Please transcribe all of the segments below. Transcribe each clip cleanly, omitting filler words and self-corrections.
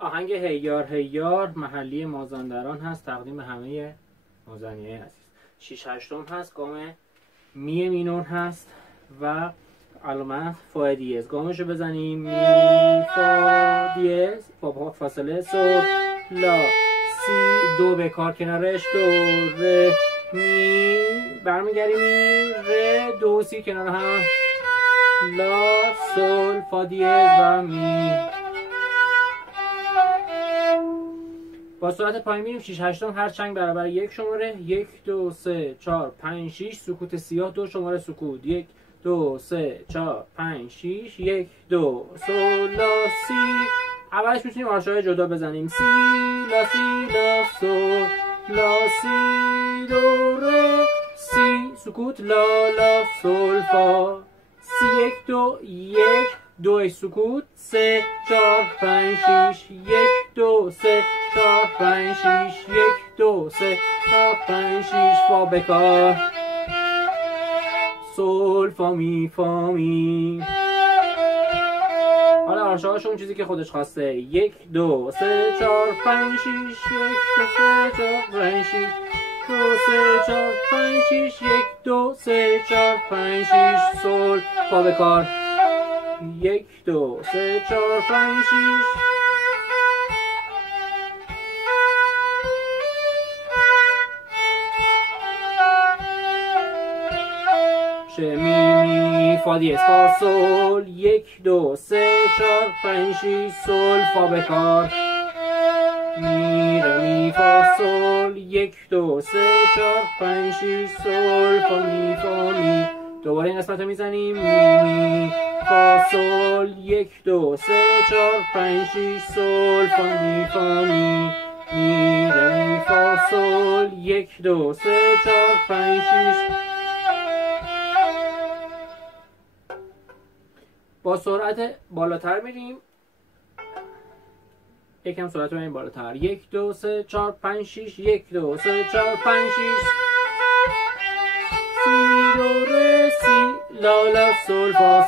آهنگ هیار هیار محلی مازندران هست، تقدیم همه مازندرانی عزیز. 6/8 هست، گام می مینور هست و علامت فا دیز. گامشو بزنیم می فا دیز با فاصله سول لا سی دو به کار کنارش دو ره می برمیگردیم می ره دو سی کنار هم لا سول فا دیز و می. با سرعت پایین میریم. 6/8 هر چنگ برابر یک شماره. 1 2 3 4 5 6 سکوت سیاه دو شماره سکوت 1 2 3 4 5 6 1 2 سول لا سی. اولش میتونیم آرشای جدا بزنیم سی لا سی لا سول لا سی دو ره سی سکوت لا لا سول فا سی 1 2 1 2 سکوت 3 4 5 6 1 2 3 4 5 6 1 2 3 4 5 6 فا بکار سول فا می فا می. حالا آرشه‌هاش اون چیزی که خودش خواسته 1 2 3 4 5 6 1 2 3 4 5 6 2 3 4 5 6 1 2 3 4 5 6 سول فا بکار 1 2 3 4 5 6 می می فا دیز فا سول 1 2 3 4 5 6 سول فا بکار می ره می فا سول 1 2 3 4 5 6 سول فا می فا می. دوباره این قسمت رو میزنیم می می فا سول 1 2 3 4 5 6 سول فا می فا می. می ره می فا سول 1 2 3 4 5 6. با سرعت بالاتر میریم. یکم سرعت رو بریم بالاتر 1 2 3 4 5 6 1 2 3 4 5 6 سی دو ره سی لا لا سول فا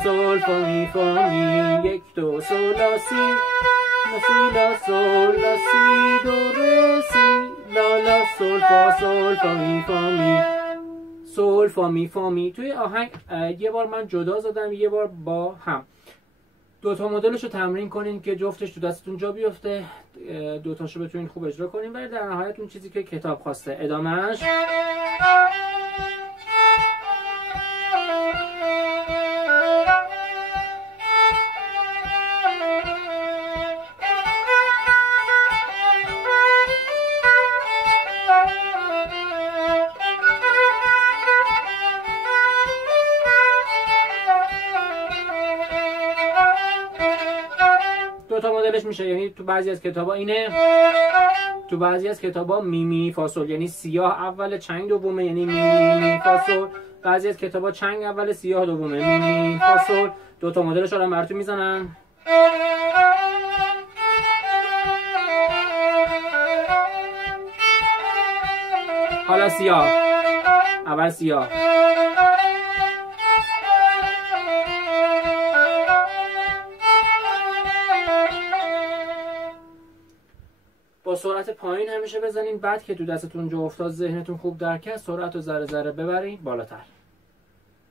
می فا می 1 2 سول لا سی لا سی لا سول لا سی دو ره سی لا لا سول فا می فا می سول فا می فا می. توی آهنگ یه بار من جدا زدم یه بار با هم. دوتا مدلش رو تمرین کنین که جفتش تو دستتون جا بیفته، دوتاشو بتونین خوب اجرا کنین ولی در نهایت اون چیزی که کتاب خواسته ادامهش. دوتا مدلش میشه، یعنی تو بعضی از کتابا اینه، تو بعضی از کتابا می می فا سول یعنی سیاه اول چنگ دومه یعنی می می فا سول. بعضی از کتابا چنگ اول سیاه دومه می می فا سول. دوتا مدلش رو براتون میزنن. حالا سیاه اول سیاه با سرعت پایین همیشه بزنین. بعد که تو دستتون جا افتاد ذهنتون خوب درک کرد سرعت رو ذره ذره ببرین بالاتر.